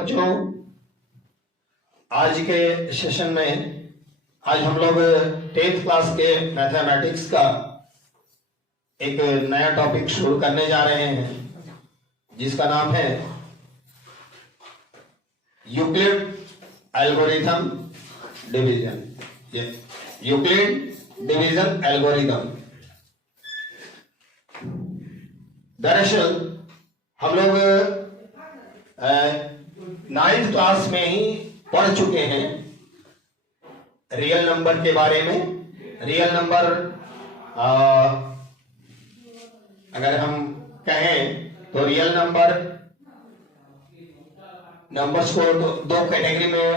बच्चों, आज के सेशन में आज हम लोग 10th क्लास के मैथमेटिक्स का एक नया टॉपिक शुरू करने जा रहे हैं जिसका नाम है Euclid algorithm division. Euclid division algorithm. दरअसल हम लोग 9th क्लास में ही पढ़ चुके हैं रियल नंबर के बारे में। रियल नंबर अगर हम कहें तो रियल नंबर्स को दो कैटेगरी में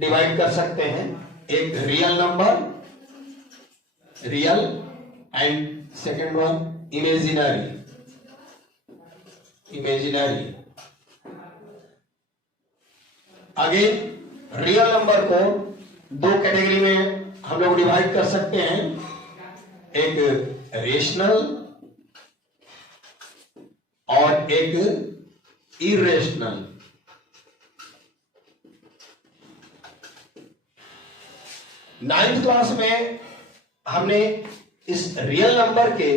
डिवाइड कर सकते हैं। एक real number, real, and second one imaginary. आगे रियल नंबर को दो कैटेगरी में हम लोग डिवाइड कर सकते हैं। एक रेशनल और एक इरेशनल। नाइन्थ क्लास में हमने इस रियल नंबर के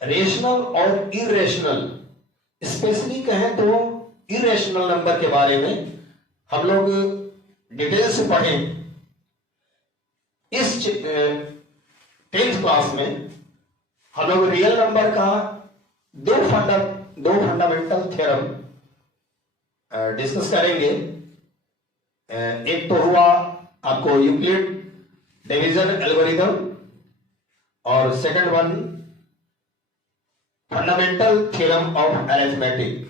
रेशनल और इरेशनल, स्पेशली कहें तो इरेशनल नंबर के बारे में हम लोग डिटेल से पढ़ें। इस 10th क्लास में हम लोग रियल नंबर का दो फंडामेंटल थ्योरम डिस्कस करेंगे। एक तो हुआ आपको यूक्लिड डिवीजन एल्गोरिथम और second one fundamental theorem of arithmetic.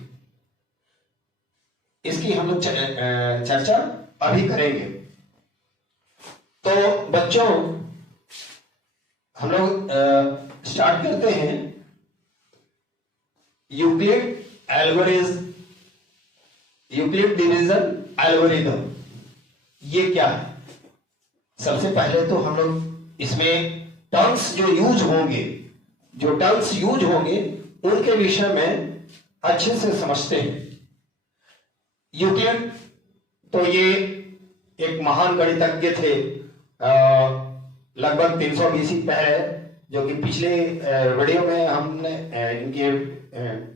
इसकी हम लोग चर्चा अभी करेंगे। तो बच्चों, हम लोग स्टार्ट करते हैं यूक्लिड डिवीजन एल्गोरिथम। ये क्या है? सबसे पहले तो हम लोग इसमें टर्म्स जो यूज होंगे उनके विषय में अच्छे से समझते हैं। यूक्लिड तो ये एक महान गणितज्ञ थे, लगभग 300 BC पहले, जो कि पिछले वीडियो में हमने इनके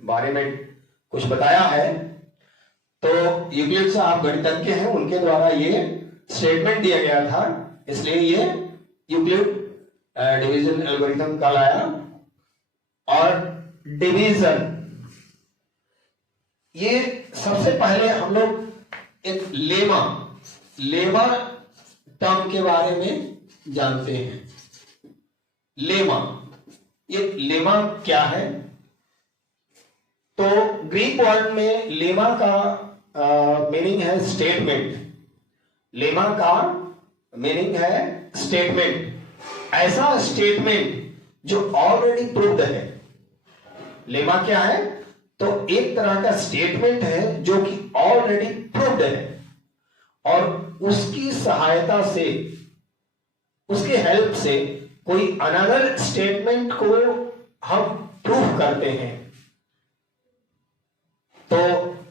बारे में कुछ बताया है। तो यूक्लिड साहब गणितज्ञ हैं, उनके द्वारा ये स्टेटमेंट दिया गया था, इसलिए ये यूक्लिड डिवीजन एल्गोरिथम कहलाया। और डिवीजन, ये सबसे पहले हम लोग एक लेमा टर्म के बारे में जानते हैं। ये लेमा क्या है? तो ग्रीक वर्ड में लेमा का मीनिंग है स्टेटमेंट। लेमा का मीनिंग है स्टेटमेंट, ऐसा स्टेटमेंट जो ऑलरेडी प्रूव्ड है। लेमा क्या है? तो एक तरह का स्टेटमेंट है जो कि ऑलरेडी प्रूव्ड है और उसकी सहायता से, उसके हेल्प से कोई अनदर स्टेटमेंट को हम प्रूव करते हैं। तो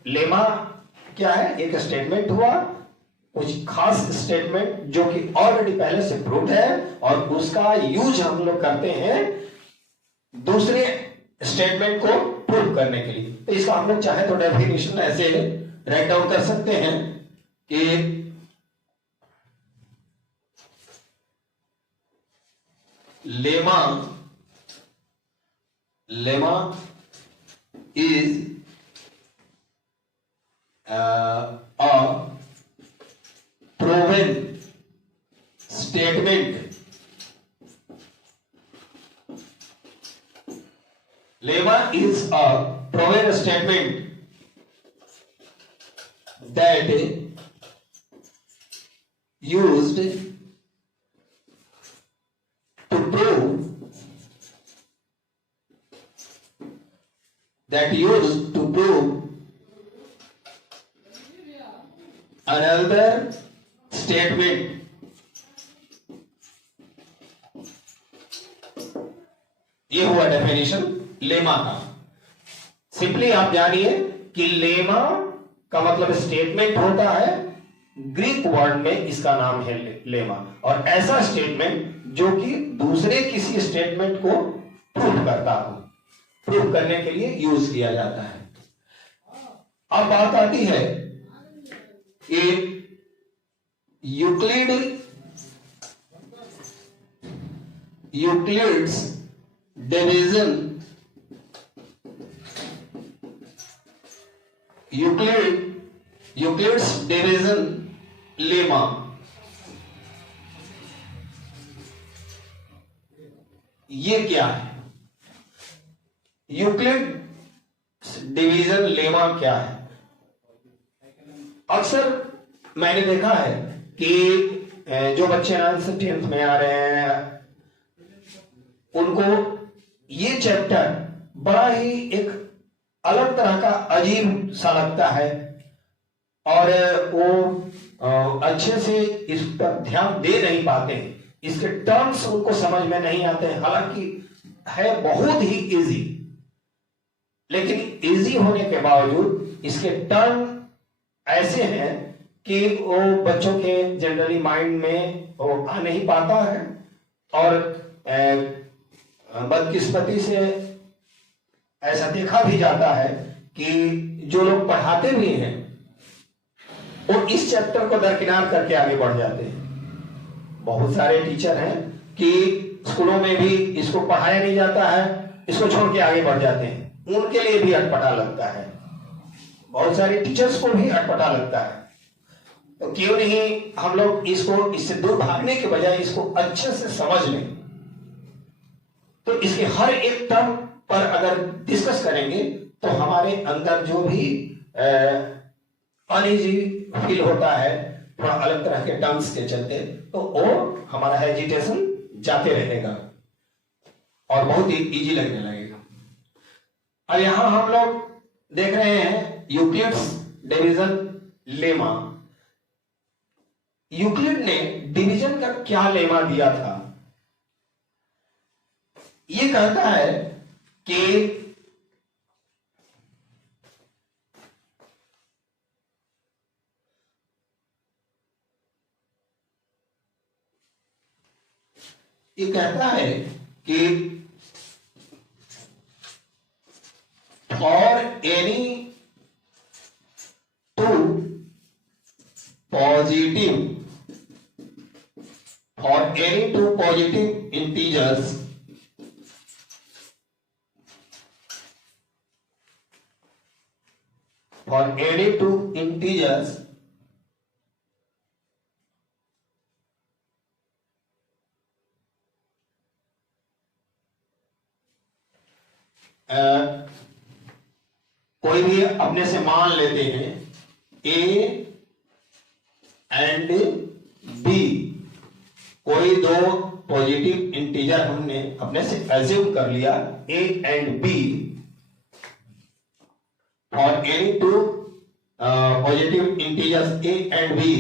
लेमा क्या है? एक स्टेटमेंट हुआ, कुछ खास स्टेटमेंट जो कि ऑलरेडी पहले से प्रूव्ड है और उसका यूज हम लोग करते हैं दूसरे स्टेटमेंट को प्रूव करने के लिए। तो इसका हम लोग चाहे तो डेफिनेशन ऐसे राइट डाउन कर सकते हैं कि lemma is a proven statement. Lemma is a proven statement that used to prove another statement। ये हुआ डेफिनेशन लेमा का। सिंपली आप जानिए कि लेमा का मतलब स्टेटमेंट होता है, ग्रीक वर्ड में इसका नाम है लेमा। और ऐसा स्टेटमेंट जो कि दूसरे किसी स्टेटमेंट को प्रूव करता हो, प्रूव करने के लिए यूज किया जाता है। अब बात आती है कि Euclid's division, Euclid's division lemma. ये क्या है? यूक्लिड डिवीजन लेमा क्या है? अक्सर मैंने देखा है कि जो बच्चे 9th से 10th में आ रहे हैं उनको ये चैप्टर बड़ा ही एक अलग तरह का अजीब सा लगता है और वो अच्छे से इस पर ध्यान दे नहीं पाते हैं। इसके टर्म्स उनको समझ में नहीं आते हैं, हालांकि है बहुत ही इजी, लेकिन इजी होने के बावजूद इसके टर्म ऐसे हैं कि वो बच्चों के जनरली माइंड में वो आ नहीं पाता है। और बदकिस्मती से ऐसा देखा भी जाता है कि जो लोग पढ़ाते भी हैं वो इस चैप्टर को दरकिनार करके आगे बढ़ जाते हैं। बहुत सारे टीचर हैं कि स्कूलों में भी इसको पढ़ाया नहीं जाता है, इसको छोड़ के आगे बढ़ जाते हैं, उनके लिए भी अटपटा लगता है, बहुत सारे टीचर्स को भी अटपटा लगता है। तो क्यों नहीं हम लोग इसको, इससे दूर भागने के बजाय इसको अच्छे से समझ लें। तो इसके हर एक टर्म पर अगर डिस्कस करेंगे तो हमारे अंदर जो भी अनइजी फील होता है थोड़ा अलग तरह के टर्म्स के चलते, तो वो हमारा हेजिटेशन जाते रहेगा और बहुत ही इजी लगने लगेगा। अब यहां हम लोग देख रहे हैं यूक्लिड्स डिवीजन लेमा। यूक्लिड ने डिवीजन का क्या लेमा दिया था? ये कहता है कि for any two positive integers कोई भी अपने से मान लेते हैं ए एंड बी, कोई दो पॉजिटिव इंटीजर हमने अपने से एज्यूम कर लिया a and b, for any two positive integers a and b,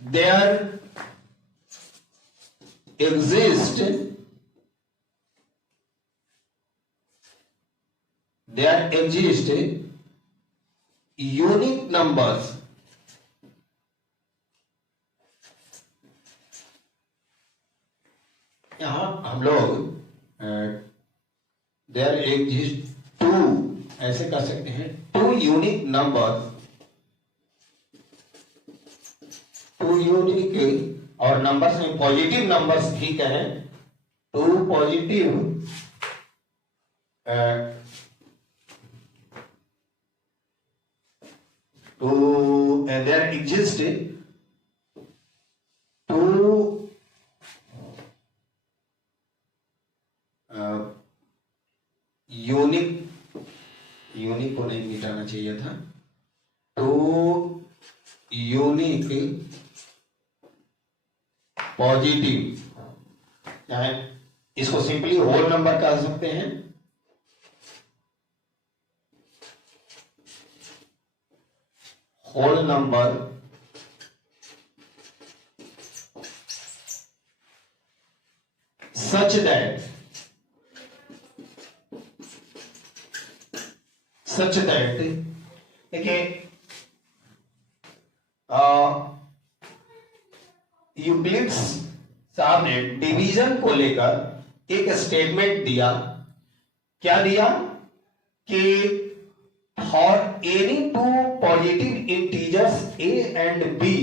there exist unique numbers यहां हम लोग देयर एग्जिस्ट टू ऐसे कर सकते हैं, two unique numbers, two unique और नंबर्स में पॉजिटिव नंबर्स भी कहें, two positive there exist two unique को नहीं मिटाना चाहिए था, टू यूनिक पॉजिटिव, चाहे इसको सिंपली होल नंबर कह सकते हैं, whole number such that such that, देखिए यूक्लिड्स साहब ने डिवीजन को लेकर एक स्टेटमेंट दिया। क्या दिया कि for any two positive integers a and b,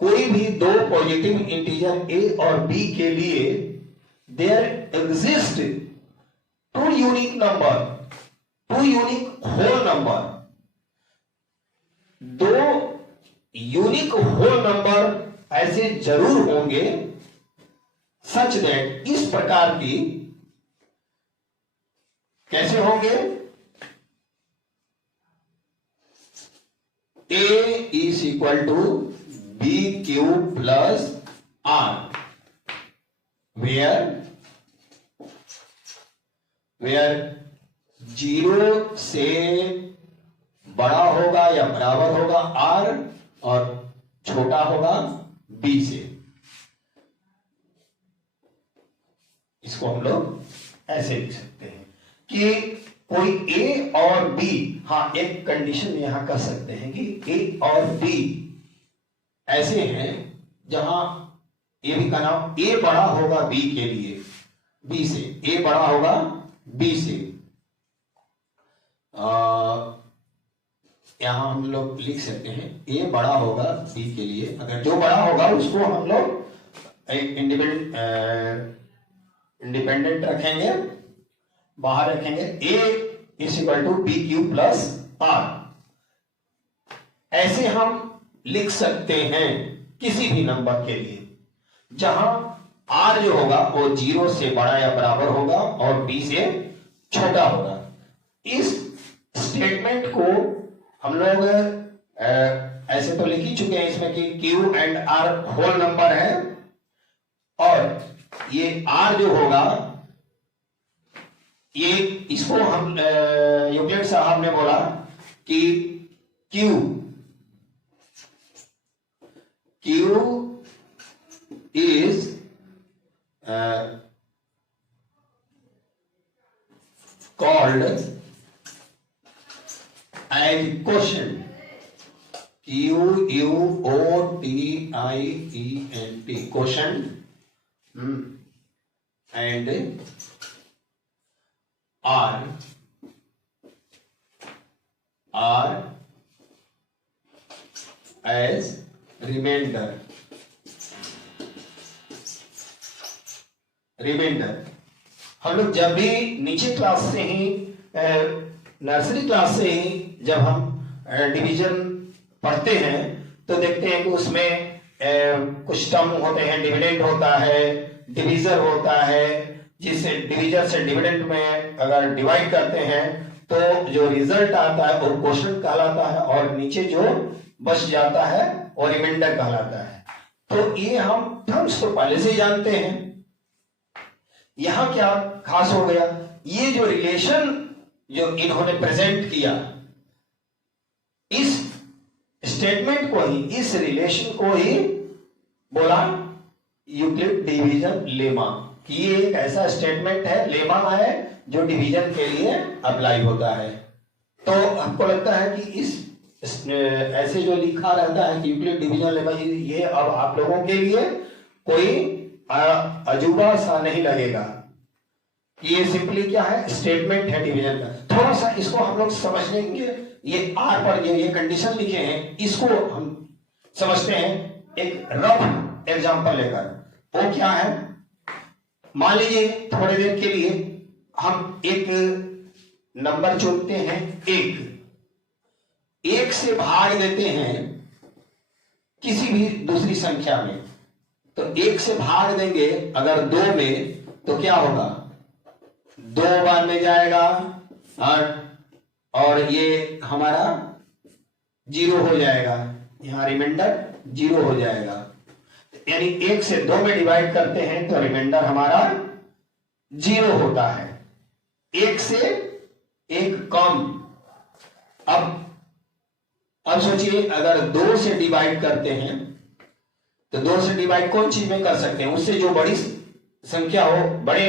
कोई भी दो पॉजिटिव इंटीजर ए और बी के लिए there exist two unique number, two unique whole number, दो यूनिक होल नंबर ऐसे जरूर होंगे सच दैट, इस प्रकार की, कैसे होंगे, A is equal to BQ plus R, where 0 से बड़ा होगा या बराबर होगा R और छोटा होगा B से। इसको हम लोग ऐसे लिख सकते हैं कि कोई A और B, हाँ एक कंडीशन यहां कर सकते हैं कि A और B ऐसे हैं जहां A B का नाम A बड़ा होगा B के लिए, B से, A बड़ा होगा B से। यहां हम लोग लिख सकते हैं A बड़ा होगा B के लिए, अगर जो बड़ा होगा उसको हम लोग एक इंडिपेंडेंट रखेंगे, बाहर रखेंगे। A is equal to b q plus r, ऐसे हम लिख सकते हैं किसी भी नंबर के लिए जहां R जो होगा वो 0 से बड़ा या बराबर होगा और B से छोटा होगा। इस स्टेटमेंट को हम लोग ऐसे तो लिख ही चुके हैं इसमें कि Q and R whole number है, और ये R जो होगा ये, इसको हम यूक्लिड साहब ने बोला कि Q is called as quotient, QUOTIENT, quotient, and R as remainder, हम लोग जब भी नीचे क्लास से ही, नर्सरी क्लास से ही जब हम डिवीजन पढ़ते हैं तो देखते हैं कि उसमें कुछ टर्म होते हैं, डिविडेंड होता है, डिवीजर होता है, जिससे डिवीजर से डिविडेंड में अगर डिवाइड करते हैं तो जो रिजल्ट आता है वो क्वोशिएंट कहलाता है, और नीचे जो बच जाता है वो रिमाइंडर कहलाता है। तो ये हम टर्म्स तो पहले से ही जानते हैं। यहां क्या खास हो गया, ये जो रिलेशन जो इन्होंने प्रेजेंट किया, इस स्टेटमेंट को ही, इस रिलेशन को ही बोला यूक्लिड डिवीजन लेमा, कि ये एक ऐसा स्टेटमेंट है, लेमा है, जो डिवीजन के लिए अप्लाई होता है। तो आपको लगता है कि इस ऐसे जो लिखा रहता है कि यूक्लिड डिवीजन लेमा, ये अब आप लोगों के लिए कोई अजूबा सा नहीं लगेगा। ये सिंपली क्या है, स्टेटमेंट है डिवीजन का। थोड़ा सा इसको हम लोग समझने के, ये आर पर ये कंडीशन लिखे हैं, इसको हम समझते हैं एक रफ एग्जांपल लेकर। वो क्या है, मान लीजिए थोड़ी देर के लिए हम एक नंबर चुनते हैं, एक से भाग देते हैं किसी भी दूसरी संख्या में, तो एक से भाग देंगे अगर 2 में तो क्या होगा, 2 बार में जाएगा और ये हमारा 0 हो जाएगा, यहां रिमाइंडर 0 हो जाएगा। यानी 1 से 2 में डिवाइड करते हैं तो रिमाइंडर हमारा 0 होता है, 1 से 1 कम। अब सोचिए अगर 2 से डिवाइड करते हैं तो 2 से डिवाइड कौन चीज में कर सकते हैं, उससे जो बड़ी संख्या हो, बड़े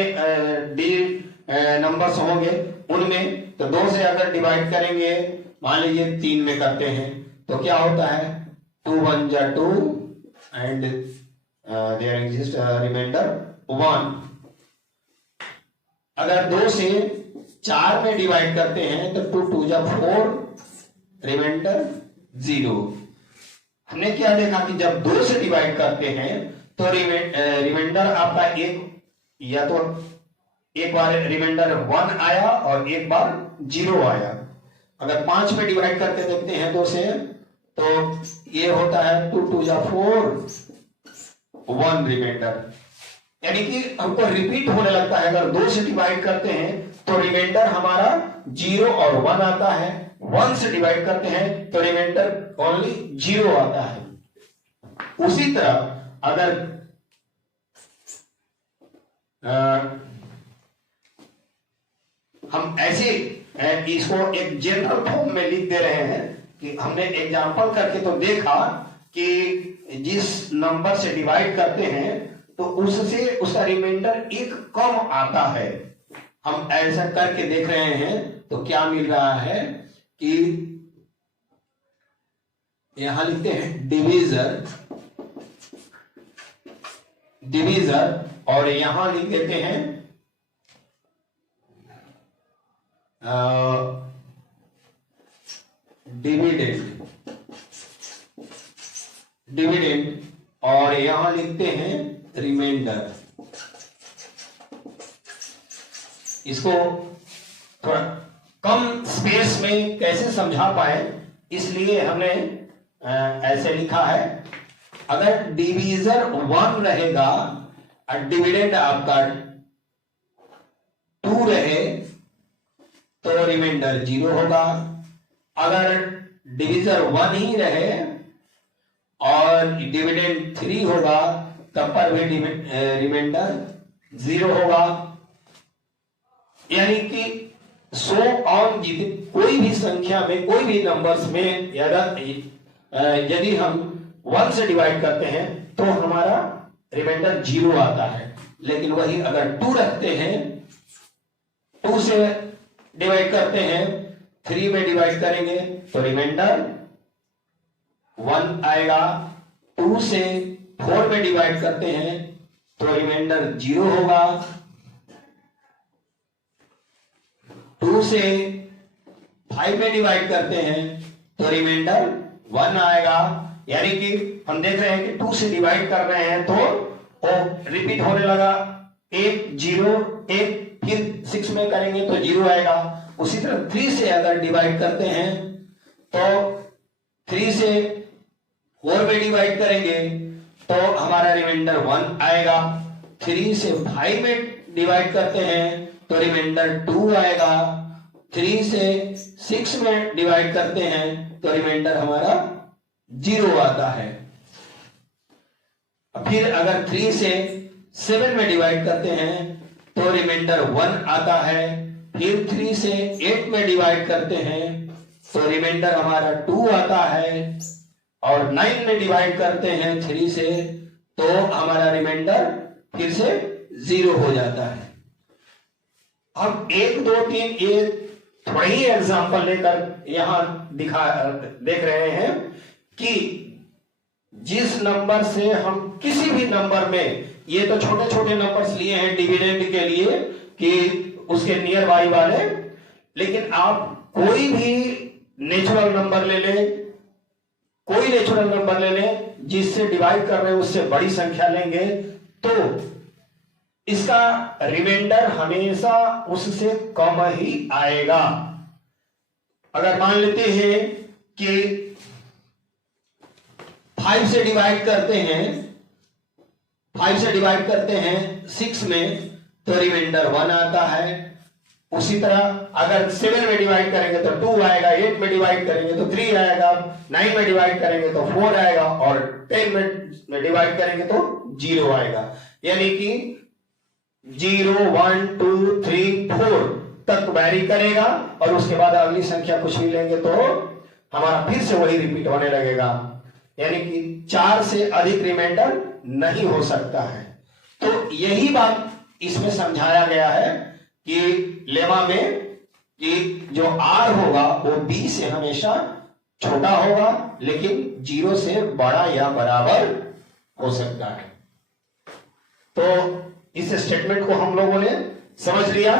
नंबर्स होंगे उनमें, तो 2 से अगर डिवाइड करेंगे, मान लीजिए 3 में करते हैं, तो क्या होता है 2 1 जा 2 एंड देयर एग्जिस्ट रिमाइंडर 1। अगर 2 से 4 में डिवाइड करते हैं तो 2 2 जा 4 रिमाइंडर 0। हमने क्या देखा कि जब 2 से डिवाइड करते हैं तो रिमाइंडर आपका या तो एक बार रिमाइंडर 1 आया और एक बार 0 आया। अगर 5 में डिवाइड करके देखते हैं 2 से, तो ये होता है 2 2 जा 4 1 रिमाइंडर, यानी कि हमको रिपीट होने लगता है। अगर 2 से डिवाइड करते हैं तो रिमाइंडर हमारा 0 और 1 आता है, 1 से डिवाइड करते हैं तो रिमाइंडर ओनली 0 आता है। उसी तरह अगर हम ऐसे इसको एक जनरल फॉर्म में लिख दे रहे हैं कि हमने एग्जांपल करके तो देखा कि जिस नंबर से डिवाइड करते हैं तो उससे उसका रिमाइंडर 1 कम आता है। हम ऐसा करके देख रहे हैं तो क्या मिल रहा है कि यहां लिखते हैं डिवीजर और यहां लिख देते हैं डिविडेंड और यहां लिखते हैं रिमाइंडर। इसको थोड़ा कम स्पेस में कैसे समझा पाए इसलिए हमने ऐसे लिखा है। अगर डिवीजर 1 रहेगा और डिविडेंड आपका 2 रहे तो रिमाइंडर 0 होगा। अगर डिवीजर 1 ही रहे और डिविडेंड 3 होगा तब पर भी रिमाइंडर 0 होगा। यानी कि 100 ऑन कोई भी संख्या में, कोई भी नंबर्स में यदि हम 1 से डिवाइड करते हैं तो हमारा रिमाइंडर 0 आता है। लेकिन वही अगर 2 रखते हैं, 2 से डिवाइड करते हैं, 3 में डिवाइड करेंगे तो रिमाइंडर 1 आएगा। 2 से 4 में डिवाइड करते हैं तो रिमाइंडर 0 होगा। 2 से 5 में डिवाइड करते हैं तो रिमाइंडर 1 आएगा। यानी कि हम देख रहे हैं कि 2 से डिवाइड कर रहे हैं तो वो रिपीट होने लगा, 1 0 1, फिर 6 में करेंगे तो 0 आएगा। उसी तरह 3 से अगर डिवाइड करते हैं तो 3 से 4 में डिवाइड करेंगे तो हमारा रिमाइंडर 1 आएगा। 3 से 5 में डिवाइड करते हैं तो रिमाइंडर 2 आएगा। 3 से 6 में डिवाइड करते हैं तो रिमाइंडर हमारा 0 आता है। फिर अगर 3 से 7 में डिवाइड करते हैं तो रिमाइंडर 1 आता है। फिर 3 से 8 में डिवाइड करते हैं तो रिमाइंडर हमारा 2 आता है। और 9 में डिवाइड करते हैं 3 से तो हमारा रिमाइंडर फिर से 0 हो जाता है। हम 1 2 3 ये थोड़ा ही एग्जांपल लेकर यहां देख रहे हैं कि जिस नंबर से हम किसी भी नंबर में, ये तो छोटे छोटे नंबर्स लिए हैं डिविडेंड के लिए कि उसके नियर बाई वाले, लेकिन आप कोई भी नेचुरल नंबर ले लें, कोई नेचुरल नंबर ले लें जिससे डिवाइड कर रहे हैं उससे बड़ी संख्या लेंगे तो इसका रिमाइंडर हमेशा उससे कम ही आएगा। अगर मान लेते हैं कि 5 से डिवाइड करते हैं, 5 से डिवाइड करते हैं 6 में तो रिमाइंडर 1 आता है। उसी तरह अगर 7 में डिवाइड करेंगे तो 2 आएगा, 8 में डिवाइड करेंगे तो 3 आएगा, 9 में डिवाइड करेंगे तो 4 आएगा और 10 में डिवाइड करेंगे तो 0 आएगा। यानी कि 0 1 2 3 4 तक वैरी करेगा और उसके बाद अगली संख्या कुछ भी लेंगे तो हमारा फिर से वही रिपीट होने लगेगा। यानी कि 4 से अधिक रिमाइंडर नहीं हो सकता है। तो यही बात इसमें समझाया गया है कि लेमा में कि जो R होगा वो B से हमेशा छोटा होगा, लेकिन 0 से बड़ा या बराबर हो सकता है। तो इस स्टेटमेंट को हम लोगों ने समझ लिया।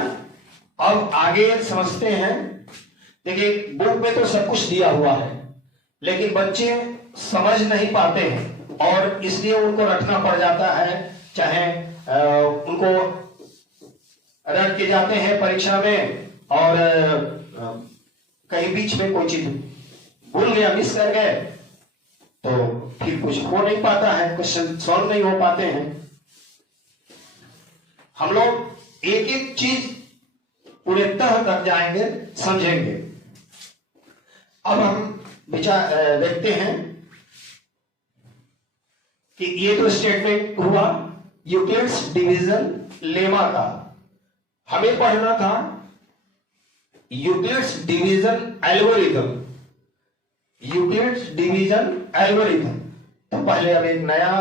अब आगे समझते हैं। देखिए, बुक में तो सब कुछ दिया हुआ है, लेकिन बच्चे समझ नहीं पाते हैं और इसलिए उनको रखना पड़ जाता है, चाहे उनको रट के जाते हैं परीक्षा में और कहीं बीच में कोई चीज भूल गया, मिस कर गए, तो फिर कुछ हो नहीं पाता है, क्वेश्चन सॉल्व नहीं हो पाते हैं। हम लोग एक एक चीज पूरे तह तक जाएंगे, समझेंगे। अब हम विचार देखते हैं कि ये तो स्टेटमेंट हुआ यूक्लिड्स डिवीजन लेमा का। हमें पढ़ना था Euclid's division algorithm. Euclid's division algorithm, तो पहले अब एक नया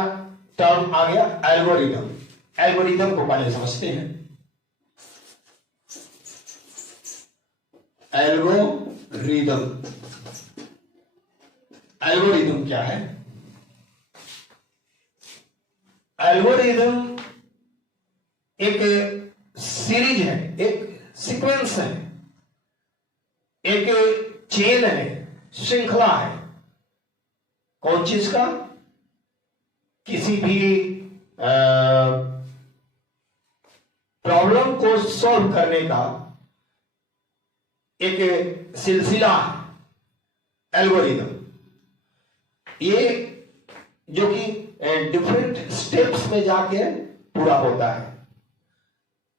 टर्म आ गया, एल्गोरिथम। एल्गोरिथम को पहले समझते हैं। एल्गोरिथम, एल्गोरिथम क्या है? एल्गोरिथम एक सीरीज है, एक सीक्वेंस है, एक चेन है, श्रृंखला है। कौन चीज का? किसी भी प्रॉब्लम को सॉल्व करने का एक सिलसिला है एल्गोरिथम। ये जो कि डिफरेंट स्टेप्स में जाके पूरा होता है।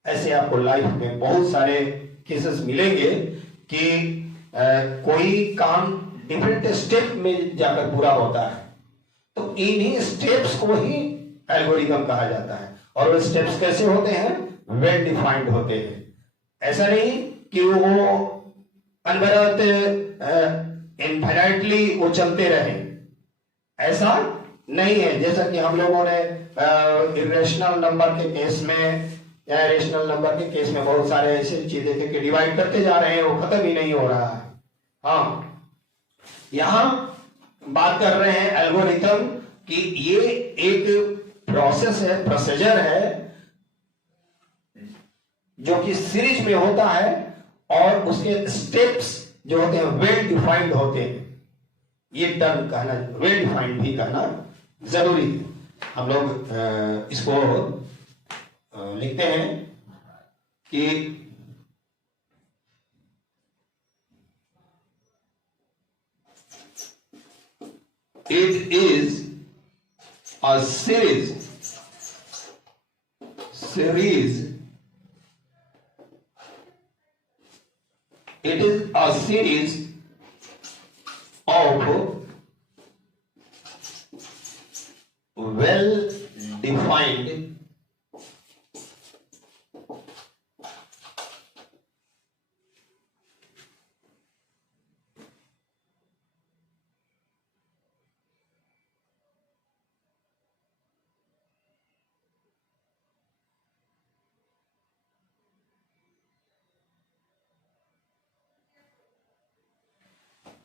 ऐसे आपको लाइफ में बहुत सारे केसेस मिलेंगे कि कोई काम डिफरेंट स्टेप में जाकर पूरा होता है, तो इन्हीं स्टेप्स को ही एल्गोरिथम कहा जाता है। और वो स्टेप्स कैसे होते हैं? वेल डिफाइंड होते हैं। ऐसा नहीं कि वो अनवरत इनफाइनाइटली वो चलते रहे, ऐसा नहीं है। जैसा कि हम लोगों ने इरेशनल नंबर के केस में या रेशनल नंबर के केस में बहुत सारे ऐसे चीजें थे कि डिवाइड करते जा रहे हैं, वो खत्म ही नहीं हो रहा है। हाँ, यहां बात कर रहे हैं एल्गोरिथम कि ये एक प्रोसेस है, प्रोसीजर है, जो कि सीरीज में होता है और उसके स्टेप्स जो होते हैं वेल डिफाइंड होते हैं। ये टर्म कहना, वेल डिफाइंड भी कहना जरूरी है। हम लोग इसको लिखते हैं कि it is a series it is a series of well defined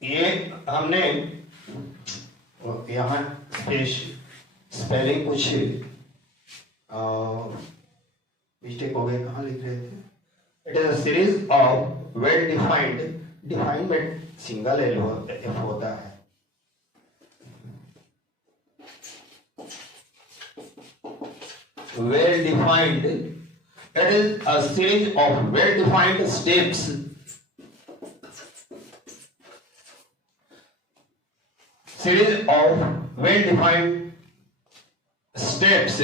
ये हमने यहाँ स्पेलिंग कुछ मिस्टेक हो गए, कहाँ लिख रहे थे? It is a series of well defined, defined में सिंगल एल एफ होता है। Well defined, it is a series of well defined steps series of well-defined steps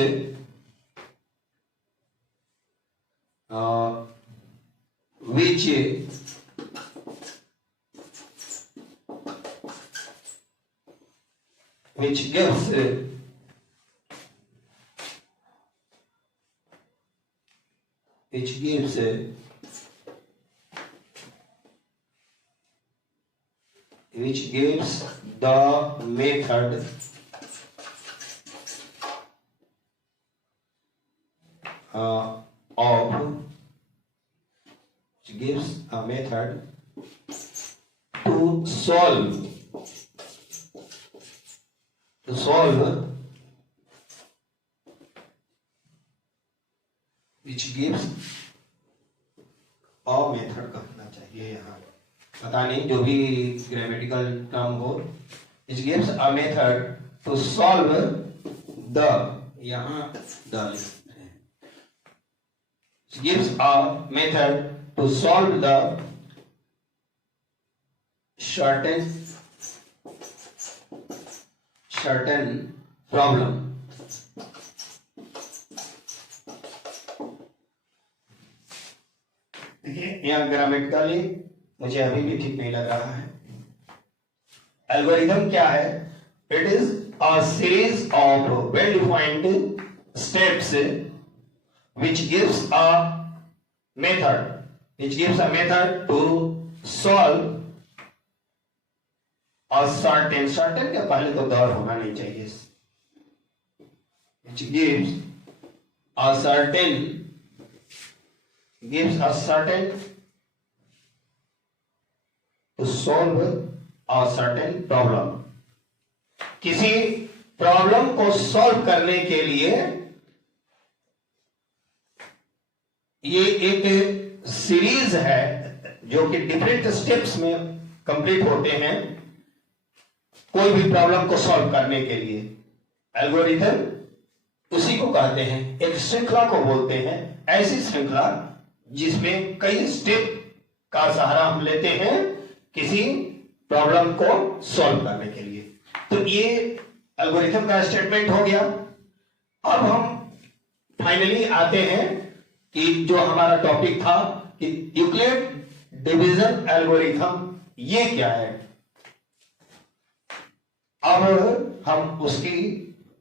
which gives the method of a method to solve which gives a method कहना चाहिए यहाँ, पता नहीं जो भी ग्रामेटिकल टर्म हो, which gives a method to solve the, यहाँ the gives a method to solve the certain problem. देखिए यहाँ ग्रामेटिकली मुझे अभी भी ठीक नहीं लग रहा है। एल्गोरिथम क्या है? It is a series of well defined steps which gives a method to solve a certain के पहले तो दौर होना नहीं चाहिए, which gives a certain to solve a certain problem। किसी प्रॉब्लम को सॉल्व करने के लिए ये एक सीरीज है जो कि डिफरेंट स्टेप्स में कंप्लीट होते हैं कोई भी प्रॉब्लम को सॉल्व करने के लिए। एल्गोरिथम उसी को कहते हैं, एक श्रृंखला को बोलते हैं, ऐसी श्रृंखला जिसमें कई स्टेप का सहारा हम लेते हैं किसी प्रॉब्लम को सॉल्व करने के लिए। तो ये एल्गोरिथम का स्टेटमेंट हो गया। अब हम फाइनली आते हैं कि जो हमारा टॉपिक था कि यूक्लिड डिवीजन एल्गोरिथम ये क्या है। अब हम उसकी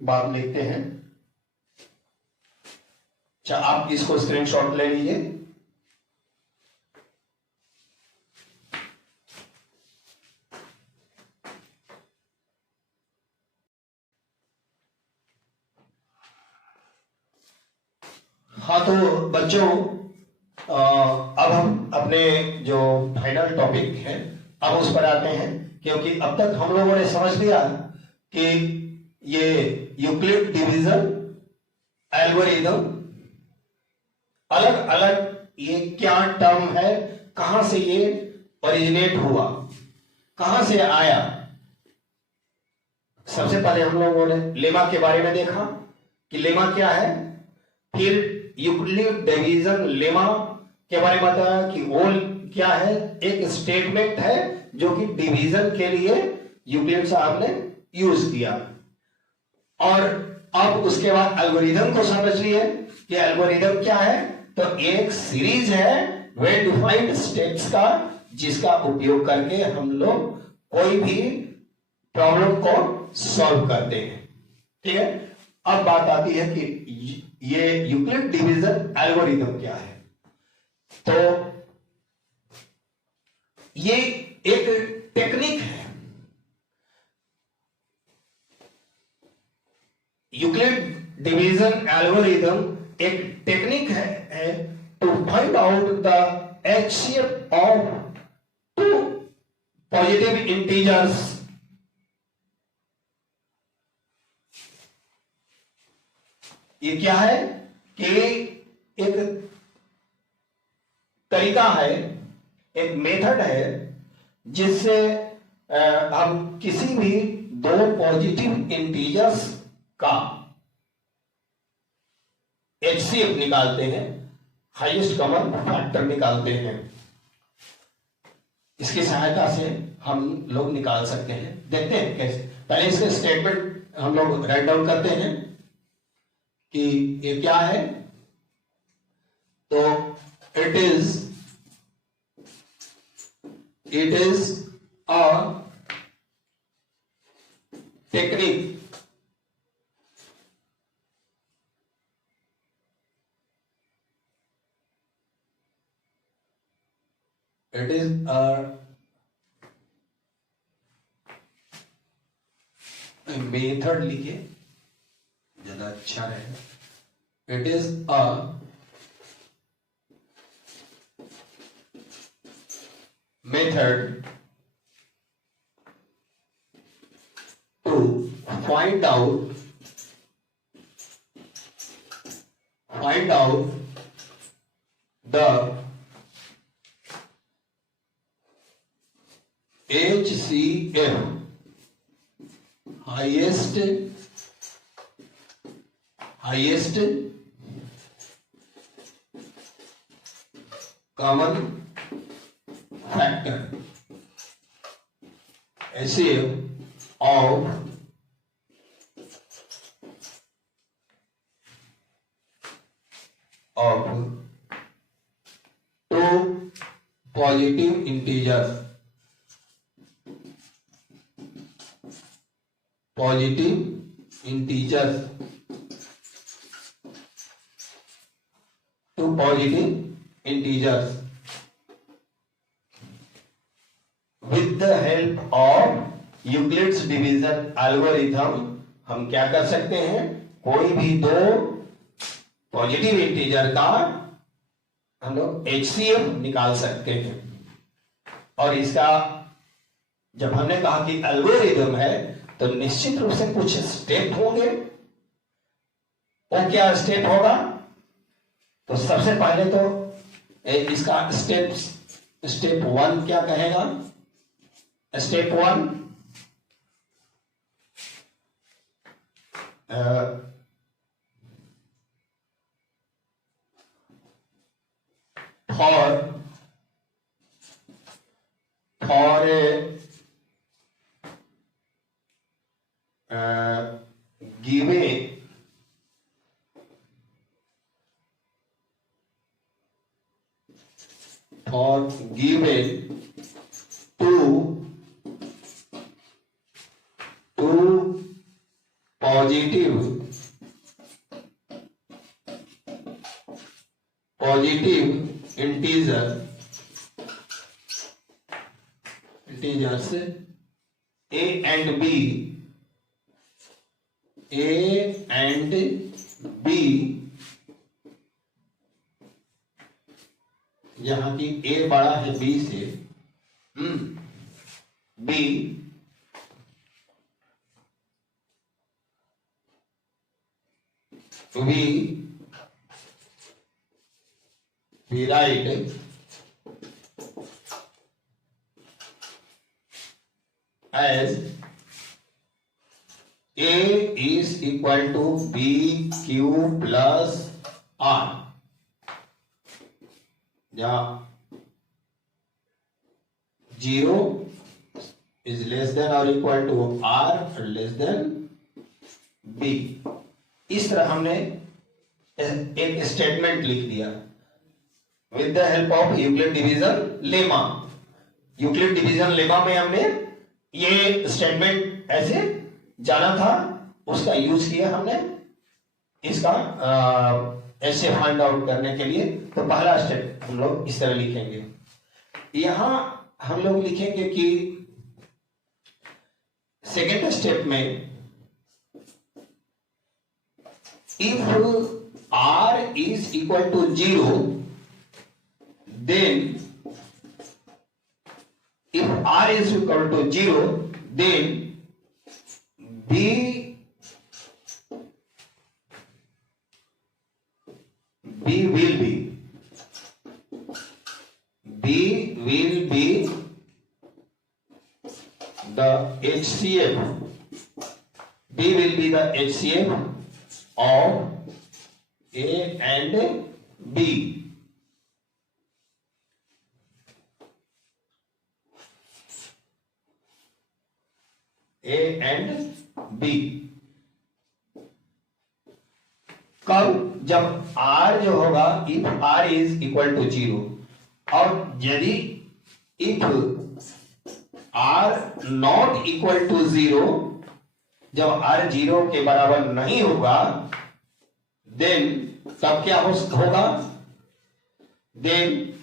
बात लिखते हैं। अच्छा, आप इसको स्क्रीनशॉट ले लीजिए। हाँ, तो बच्चों अब हम अपने जो फाइनल टॉपिक है अब उस पर आते हैं, क्योंकि अब तक हम लोगों ने समझ लिया कि ये यूक्लिड डिवीजन एल्गोरिथम अलग अलग ये क्या टर्म है, कहां से ये ओरिजिनेट हुआ, कहां से आया। सबसे पहले हम लोगों ने लेमा के बारे में देखा कि लेमा क्या है, फिर यूक्लिड डिवीजन लेमा के बारे में बताया कि वो क्या है, एक स्टेटमेंट है जो कि डिवीजन के लिए यूक्लिड साहब ने यूज किया। और अब उसके बाद एल्गोरिथम को समझ लिए कि एल्गोरिथम क्या है, तो एक सीरीज है वेल डिफाइंड स्टेप्स का जिसका उपयोग करके हम लोग कोई भी प्रॉब्लम को सॉल्व करते हैं। ठीक है, अब बात आती है कि ये यूक्लिड डिवीजन एल्गोरिथम क्या है। तो ये एक टेक्निक है, यूक्लिड डिवीजन एल्गोरिथम एक टेक्निक है to find out the HCF of two positive integers. ये क्या है कि एक तरीका है, एक मेथड है जिससे हम किसी भी दो पॉजिटिव इंटीजर्स का एचसीएफ निकालते हैं, हाईएस्ट कॉमन फैक्टर निकालते हैं। इसकी सहायता से हम लोग निकाल सकते हैं। देखते हैं कैसे। पहले इसके स्टेटमेंट हम लोग राइट डाउन करते हैं कि ये क्या है। तो it is a technique it is a method लिखिए ज्यादा अच्छा रहेगा। It is a method to find out the HCF, highest common factor, HCF of two positive integers, two positive integers with the help of Euclid's division algorithm. हम क्या कर सकते हैं, कोई भी दो पॉजिटिव इंटीजर का हम लोग HCF निकाल सकते हैं। और इसका जब हमने कहा कि एल्गोरिथम है तो निश्चित रूप से कुछ स्टेप होंगे। वो क्या स्टेप होगा, तो सबसे पहले तो इसका स्टेप 1 क्या कहेगा, step 1 for a given two positive integers A and B, यहां की A बड़ा है B से, B we write as A is equal to BQ plus R, या 0 is less than or equal to R less than B। इस तरह हमने एक स्टेटमेंट लिख दिया with the help of Euclid division lemma. Euclid division lemma में हमने ये स्टेटमेंट ऐसे जाना था, उसका यूज किया हमने इसका ऐसे फाइंड आउट करने के लिए। तो पहला स्टेप हम लोग इस तरह लिखेंगे, यहां हम लोग लिखेंगे कि सेकेंड स्टेप में if R is equal to 0, then if R is equal to 0, then B will be the HCF. B will be the HCF of A and B। A and B कब, जब R जो होगा if R is equal to 0, और यदि if R not equal to 0, जब R 0 के बराबर नहीं होगा, then तब क्या होगा, then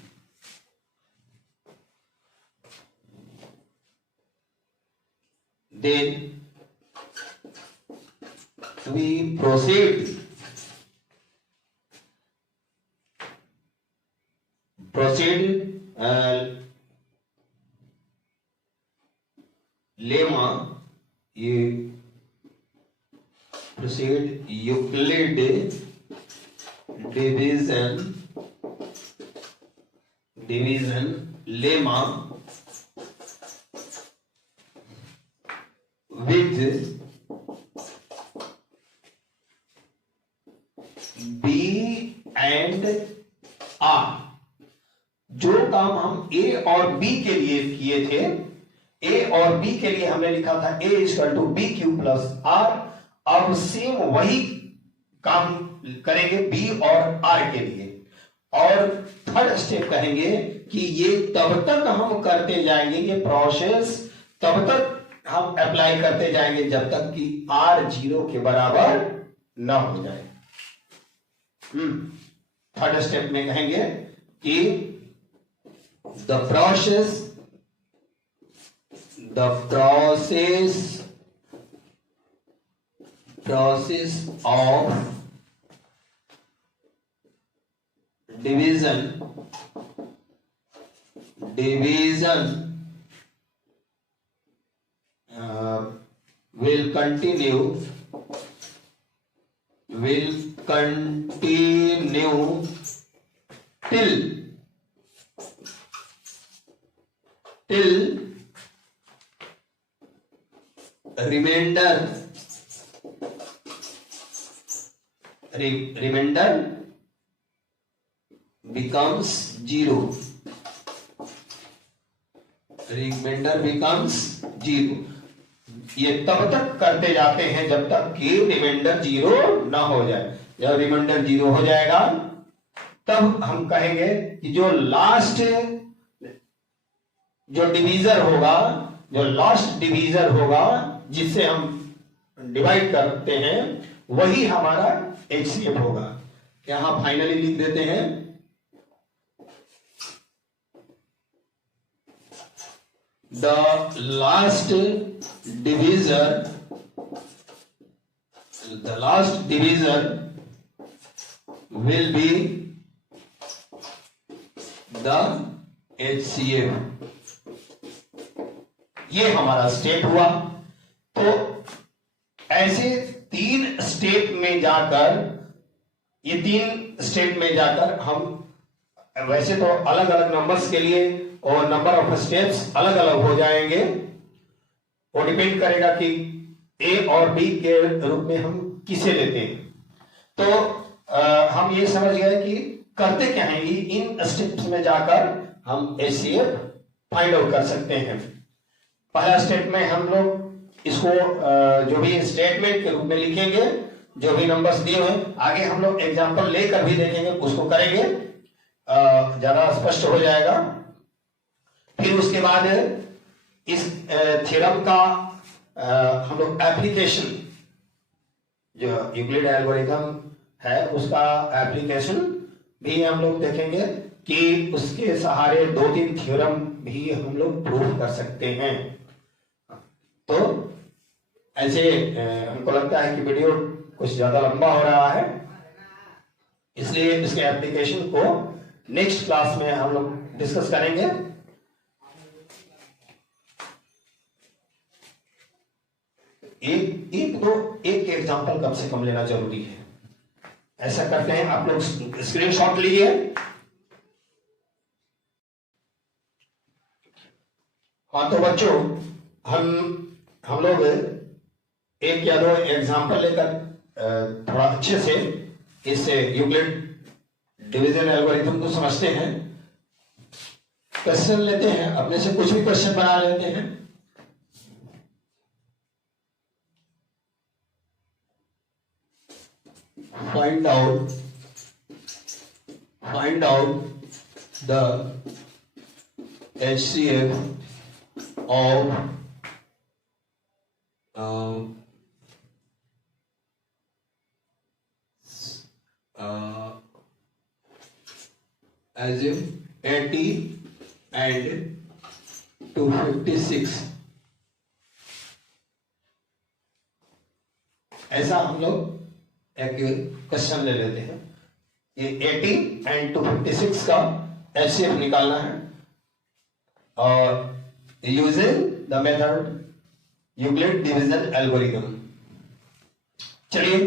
we proceed लेमा, ये proceed Euclid division lemma with b and r. जो काम हम ए और बी के लिए किए थे, ए और बी के लिए हमने लिखा था a equal to b q plus r, अब सेम वही काम करेंगे बी और आर के लिए। और थर्ड स्टेप कहेंगे कि ये तब तक हम करते जाएंगे, ये प्रोसेस तब तक हम अप्लाई करते जाएंगे जब तक कि आर 0 के बराबर ना हो जाए। थर्ड स्टेप में कहेंगे कि the process of division will continue till remainder becomes 0। remainder becomes 0। ये तब तक करते जाते हैं जब तक कि रिमाइंडर 0 ना हो जाए। जब रिमाइंडर 0 हो जाएगा तब हम कहेंगे कि जो लास्ट डिवीजर होगा जिससे हम डिवाइड करते हैं वही हमारा HCF होगा। यहां फाइनली लिख देते हैं the last divisor will be the HCF। ये हमारा स्टेप हुआ। तो ऐसे तीन स्टेप में जाकर हम वैसे तो अलग अलग नंबर्स के लिए और नंबर ऑफ स्टेप्स अलग अलग हो जाएंगे। वो डिपेंड करेगा कि ए और बी के रूप में हम किसे लेते हैं। तो हम ये समझ गए कि करते क्या है, इन स्टेप्स में जाकर हम HCF फाइंड आउट कर सकते हैं। पहला स्टेप में हम लोग इसको जो भी स्टेटमेंट के रूप में लिखेंगे, जो भी नंबर्स दिए हुए, आगे हम लोग एग्जांपल लेकर भी देखेंगे, उसको करेंगे, ज्यादा स्पष्ट हो जाएगा। फिर उसके बाद इस थ्योरम का हम लोग एप्लीकेशन, जो यूक्लिड एल्गोरिथम है उसका एप्लीकेशन भी हम लोग देखेंगे कि उसके सहारे 2-3 थ्योरम भी हम लोग प्रूव कर सकते हैं। तो ऐसे हमको लगता है कि वीडियो कुछ ज्यादा लंबा हो रहा है, इसलिए इसके एप्लीकेशन को नेक्स्ट क्लास में हम लोग डिस्कस करेंगे। एक एग्जांपल कम से कम लेना जरूरी है। ऐसा करते हैं, आप लोग स्क्रीनशॉट लीजिए। हाँ तो बच्चों, हम लोग एक या दो एग्जांपल लेकर थोड़ा अच्छे से इस यूक्लिड डिवीजन एल्गोरिथम को समझते हैं। क्वेश्चन लेते हैं, अपने से कुछ भी क्वेश्चन बना लेते हैं। Find out the HCF of as if 80 and 256। ऐसा हम लोग एक क्वेश्चन ले लेते हैं। ये 80 एंड 256 का HCF निकालना है और using the method Euclid division algorithm. चलिए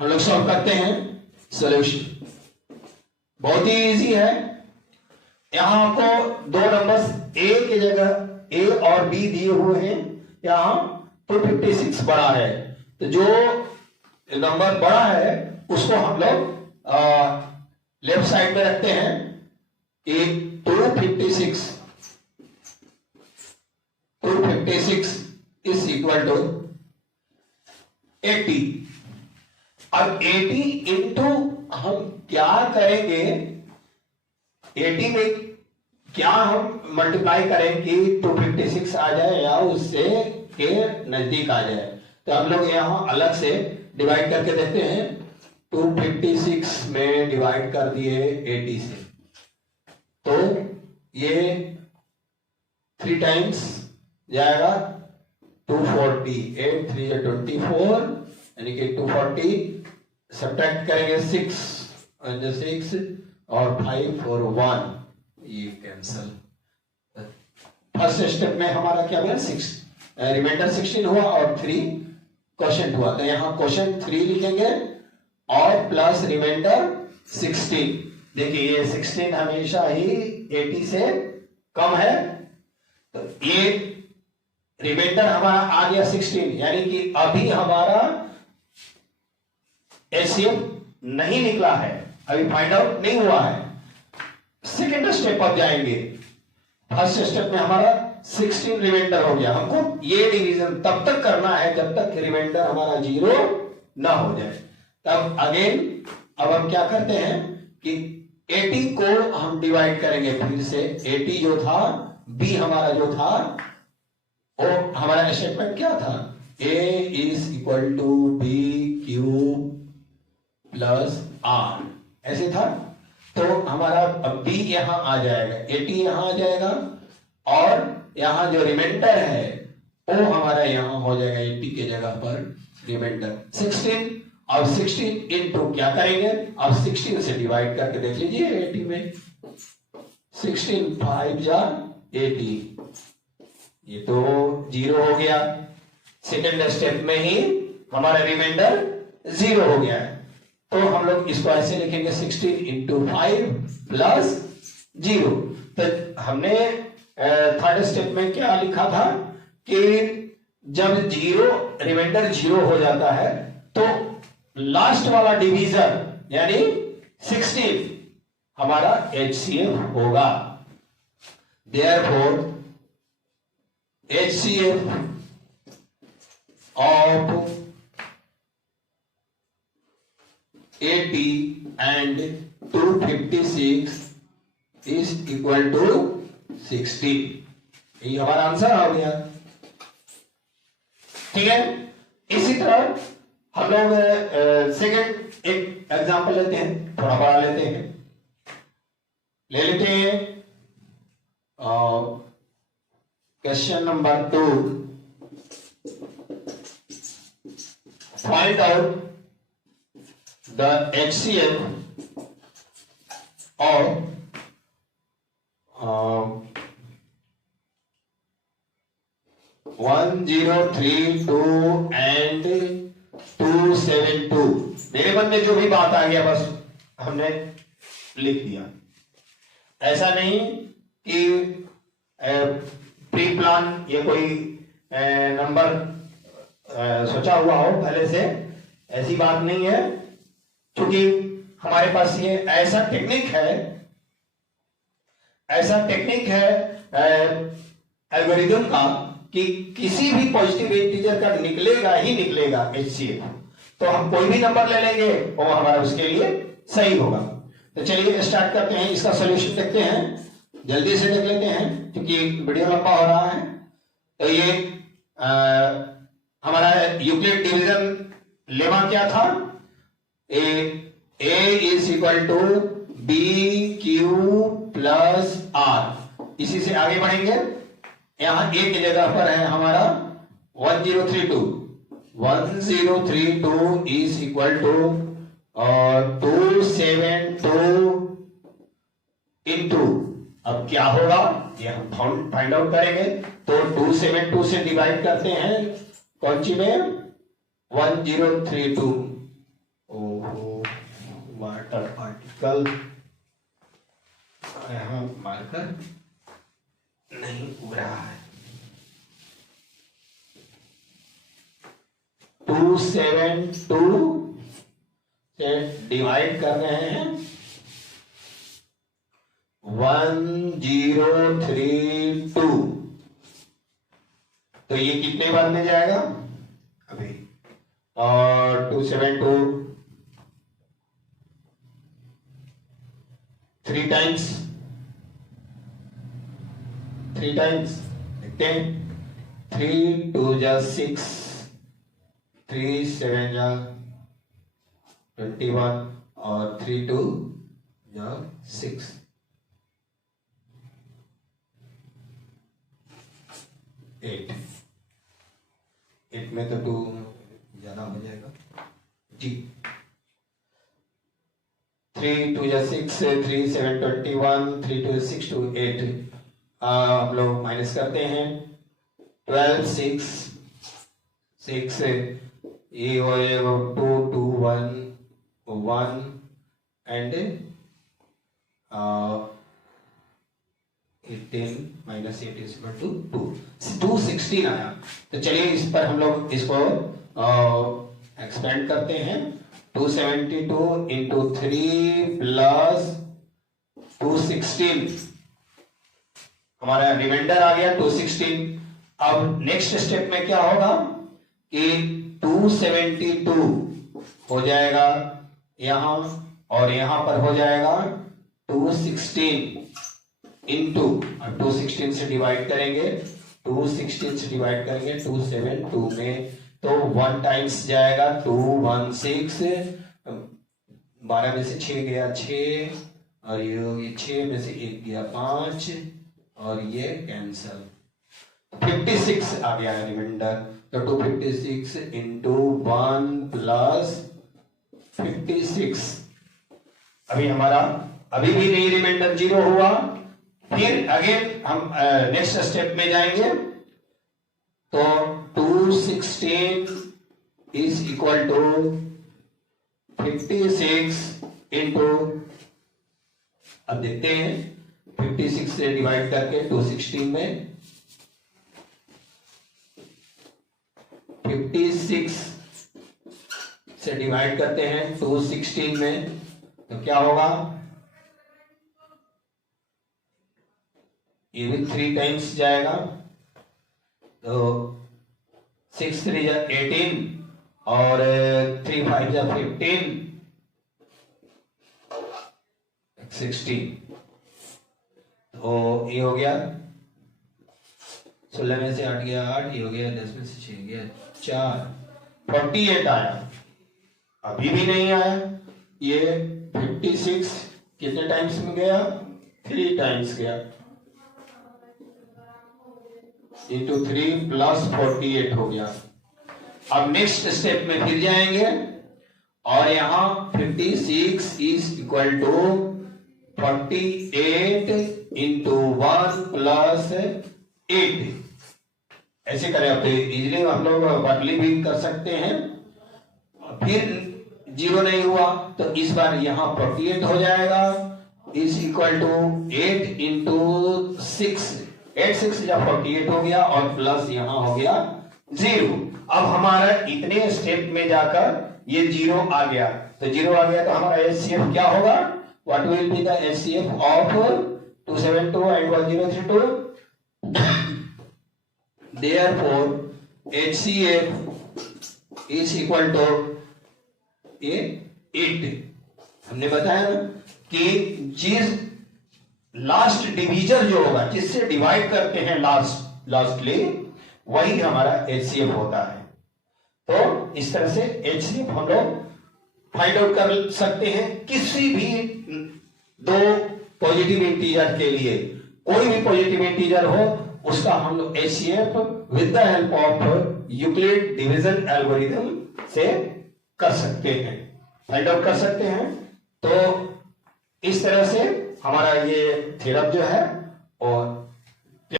हम लोग सॉल्व करते हैं। सॉल्यूशन बहुत ही इजी है। यहां आपको दो नंबर्स ए की जगह ए और बी दिए हुए हैं। यहां 256 बड़ा है, तो जो नंबर बड़ा है उसको हम लोग लेफ्ट साइड में रखते हैं। 256 इज इक्वल टू 80। अब 80 इंटू हम क्या करेंगे, 80 में क्या हम मल्टीप्लाई करें कि 256 आ जाए या उससे के नजदीक आ जाए। तो हम लोग यहां अलग से डिवाइड करके देखते हैं। 256 में डिवाइड कर दिए 80 से, तो ये 3 टाइम्स जाएगा 240। 8 3 24, यानी कि 240। सब्ट्रैक्ट करेंगे 6 और 5 और 1, ये कैंसल। फर्स्ट स्टेप में हमारा क्या हुआ, 6 रिमाइंडर 16 हुआ और 3 क्वोशंट हुआ। तो यहां क्वोशंट 3 लिखेंगे और प्लस रिमाइंडर 16। देखिए ये 16 हमेशा ही 80 से कम है, तो ये रिमाइंडर हमारा आ गया 16, यानी कि अभी हमारा एचसीएफ नहीं निकला है, अभी फाइंड आउट नहीं हुआ है। सेकेंड स्टेप पर जाएंगे। फर्स्ट स्टेप में हमारा 16 रिमाइंडर हो गया। हमको ये डिवीजन तब तक करना है जब तक रिमाइंडर हमारा 0 ना हो जाए। तब अगेन अब हम क्या करते हैं कि 80 को हम डिवाइड करेंगे फिर से। 80 जो था, बी हमारा जो था, वो हमारा स्टेटमेंट क्या था, A is equal to b cube plus r, ऐसे था। तो हमारा अब बी यहां आ जाएगा, 80 यहां आ जाएगा और यहां जो रिमाइंडर है वो हमारा यहां हो जाएगा 80 के जगह पर रिमाइंडर 16। अब 16 इंटू क्या करेंगे, अब 16 से डिवाइड करके देख लीजिए 80 में। 16 5 जा 80, ये तो 0 हो गया। सेकेंड स्टेप में ही हमारा रिमाइंडर 0 हो गया है। तो हम लोग इसको ऐसे लिखेंगे 16 इंटू 5 प्लस 0। तो हमने थर्ड स्टेप में क्या लिखा था कि जब रिमाइंडर 0 हो जाता है तो लास्ट वाला डिवीजन यानी 16 हमारा एचसीएफ होगा। Therefore HCF of 80 and 256 is equal to 16। ये हमारा आंसर आ गया। ठीक है, इसी तरह हम लोग सेकंड एक एग्जांपल लेते हैं, थोड़ा बड़ा लेते हैं, ले लेते हैं question number 2। Find out the HCF of 1032 and 272। मेरे मन में जो भी बात आ गया बस हमने लिख दिया। ऐसा नहीं कि प्री प्लान ये कोई नंबर सोचा हुआ हो पहले से, ऐसी बात नहीं है। क्योंकि हमारे पास ये ऐसा टेक्निक है एल्गोरिथम का कि किसी भी पॉजिटिव इंटीजर का निकलेगा ही निकलेगा HCF। तो हम कोई भी नंबर ले लेंगे वो हमारा उसके लिए सही होगा। तो चलिए स्टार्ट करते हैं, इसका सॉल्यूशन देखते हैं, जल्दी से देख लेते हैं क्योंकि वीडियो लंबा हो रहा है। तो ये हमारा यूक्लिड डिवीजन लेमा क्या था, A is equal to b q plus r. इसी से आगे बढ़ेंगे। यहां A की जगह पर है हमारा 1032 इज इक्वल टू 272 इंटू, अब क्या होगा ये हम फाइंड आउट करेंगे। तो 272 से डिवाइड करते हैं कौन सी में, 1032। ओहो, वाटर पार्टिकल यहाँ मार्कर नहीं उग रहा है। 272 से डिवाइड कर रहे हैं 1032, तो ये कितने बार में जाएगा अभी, और 272 3 टाइम्स देखते हैं। 3 2 जा 6, 3 7 जा 21 और 3 2 जा 6। 8 में तो 2 ज्यादा हो जाएगा जी। 3 2 जा 6, 3 7 21, 3 2 6 2 8। हम लोग माइनस करते हैं। 12 6 6 ये हो जाएगा 2 2 1 1 and 18 minus 8 is equal to 216 आया। तो चलिए इस पर हम लोग इसको एक्सपेंड करते हैं। 272 इंटू 3 प्लस 216, हमारा रिमाइंडर आ गया 216। अब नेक्स्ट स्टेप में क्या होगा कि 272 हो जाएगा यहां, और यहां पर हो जाएगा 216 इंटू, 216 से डिवाइड करेंगे, 216 से डिवाइड करेंगे 272 में, तो 1 टाइम्स जाएगा 2 1 6, 12 में से 6 गया 6, और ये 6 में से 1 गया 5, और ये कैंसल। 56 आ गया रिमाइंडर। तो 256 इंटू 1 प्लस 56, अभी हमारा अभी भी नहीं रिमाइंडर 0 हुआ। फिर अगेन हम नेक्स्ट स्टेप में जाएंगे। तो 216 इज इक्वल टू 56 इंटू, अब देखते हैं 56 से डिवाइड करके 216 में, 56 से डिवाइड करते हैं 216 में, तो क्या होगा, ये भी 3 टाइम्स जाएगा। तो 6 3 जा 18 और 3 5 जा 15, 16। तो ये हो गया 16 में से 8 गया 8, ये हो गया 10 में से 6 गया 4, 48 आया। अभी भी नहीं आया। ये 56 कितने टाइम्स में गया, 3 टाइम्स गया, इंटू 3 प्लस 48 हो गया। अब नेक्स्ट स्टेप में फिर जाएंगे, और यहां 56 is equal to 48 into 1 plus 8। ऐसे करें, अब इजिली हम लोग बदली भी कर सकते हैं। फिर 0 नहीं हुआ, तो इस बार यहां 48 हो जाएगा, इज इक्वल टू 8 इंटू 6, 8 6 या 48 हो गया, और प्लस यहां हो गया 0। अब हमारा इतने स्टेप में जाकर ये 0 आ गया। तो 0 आ गया तो हमारा एचसीएफ क्या होगा, what will be the HCF of 272 and 1032? Therefore HCF is equal to 8। हमने बताया ना कि जिस लास्ट डिवीजर जो होगा, जिससे डिवाइड करते हैं लास्टली, वही हमारा HCF होता है। तो इस तरह से HCF हम लोग फाइंड आउट कर सकते हैं किसी भी दो पॉजिटिव इंटीजर के लिए। कोई भी पॉजिटिव इंटीजर हो, उसका हम लोग HCF with the help of Euclid division algorithm से कर सकते हैं, फाइंड आउट कर सकते हैं। तो इस तरह से हमारा ये थ्योरम जो है और